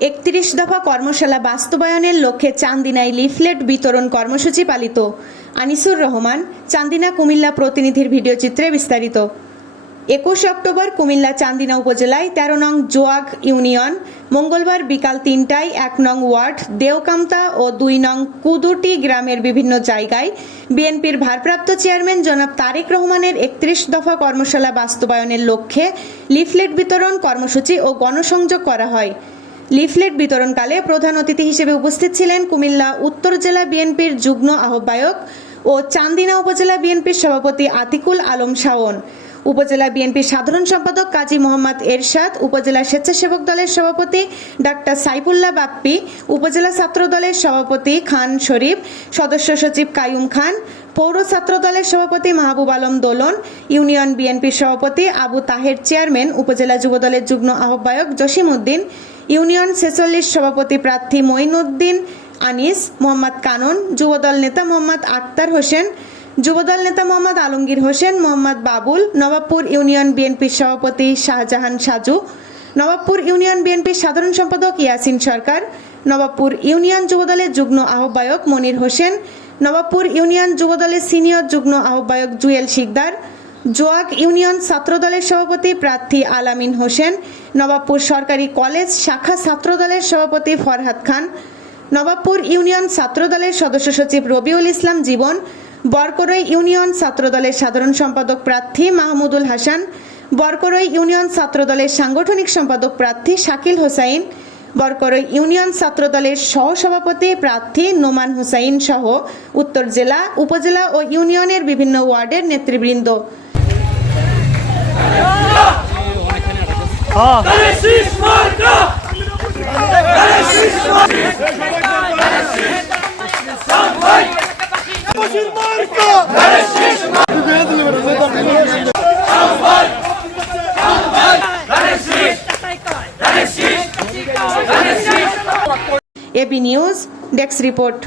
31 দফা কর্মশালা বাস্তবায়নের লক্ষ্যে চান্দিনায় লিফলেট বিতরণ কর্মসূচি পালিত। আনিসুর রহমান, চান্দিনা কুমিল্লা প্রতিনিধির ভিডিওচিত্রে বিস্তারিত। 21 অক্টোবর কুমিল্লা চান্দিনা উপজেলায় 13 নং জোয়াগ ইউনিয়ন মঙ্গলবার বিকাল 3টায় 1 নং ওয়ার্ড দেওকামতা ও 2 নং কুদুটি গ্রামের বিভিন্ন জায়গায় বিএনপির ভারপ্রাপ্ত চেয়ারম্যান জনাব তারেক রহমানের 31 দফা কর্মশালা বাস্তবায়নের লক্ষ্যে লিফলেট বিতরণ কর্মসূচি ও গণসংযোগ করা হয়। লিফলেট বিতরণকালে প্রধান অতিথি হিসেবে উপস্থিত ছিলেন কুমিল্লা উত্তর জেলা বিএনপির যুগ্ম আহ্বায়ক ও চান্দিনা উপজেলা বিএনপির সভাপতি আতিকুল আলম শাওন, উপজেলা বিএনপির সাধারণ সম্পাদক কাজী মোহাম্মদ এরশাদ, উপজেলা স্বেচ্ছাসেবক দলের সভাপতি ডাক্তার সাইফুল্লাহ বাপ্পি, উপজেলা ছাত্র দলের সভাপতি খান শরীফ, সদস্য সচিব কায়ুম খান, পৌর ছাত্র দলের সভাপতি মাহবুব আলম দোলন, ইউনিয়ন বিএনপির সভাপতি আবু তাহের চেয়ারম্যান, উপজেলা যুব দলের যুগ্ম আহ্বায়ক জসিম উদ্দিন, ইউনিয়ন 46 সভাপতি প্রার্থী মঈনুদ্দিন আনিস, মোহাম্মদ কানন, যুবদল নেতা মোহাম্মদ আক্তার হোসেন, যুবদল নেতা মোহাম্মদ আলমগীর হোসেন, মোহাম্মদ বাবুল, নবাবপুর ইউনিয়ন বিএনপির সভাপতি শাহজাহান সাজু, নবাবপুর ইউনিয়ন বিএনপির সাধারণ সম্পাদক ইয়াসিন সরকার, নবাবপুর ইউনিয়ন যুবদলের যুগ্ম আহ্বায়ক মনির হোসেন, নবাবপুর ইউনিয়ন যুবদলের সিনিয়র যুগ্ম আহ্বায়ক জুয়েল শিকদার, জোয়াগ ইউনিয়ন ছাত্রদলের সভাপতি প্রার্থী আলামিন হোসেন, নবাবপুর সরকারি কলেজ শাখা ছাত্রদলের সভাপতি ফরহাদ খান, নবাবপুর ইউনিয়ন ছাত্রদলের সদস্য সচিব রবিউল ইসলাম জীবন, বরকরই ইউনিয়ন ছাত্রদলের সাধারণ সম্পাদক প্রার্থী মাহমুদুল হাসান, বরকরই ইউনিয়ন ছাত্রদলের সাংগঠনিক সম্পাদক প্রার্থী শাকিল হোসাইন, বরকরই ইউনিয়ন ছাত্রদলের সহসভাপতি প্রার্থী নোমান হুসাইন সহ উত্তর জেলা, উপজেলা ও ইউনিয়নের বিভিন্ন ওয়ার্ডের নেতৃবৃন্দ। AB news desk report.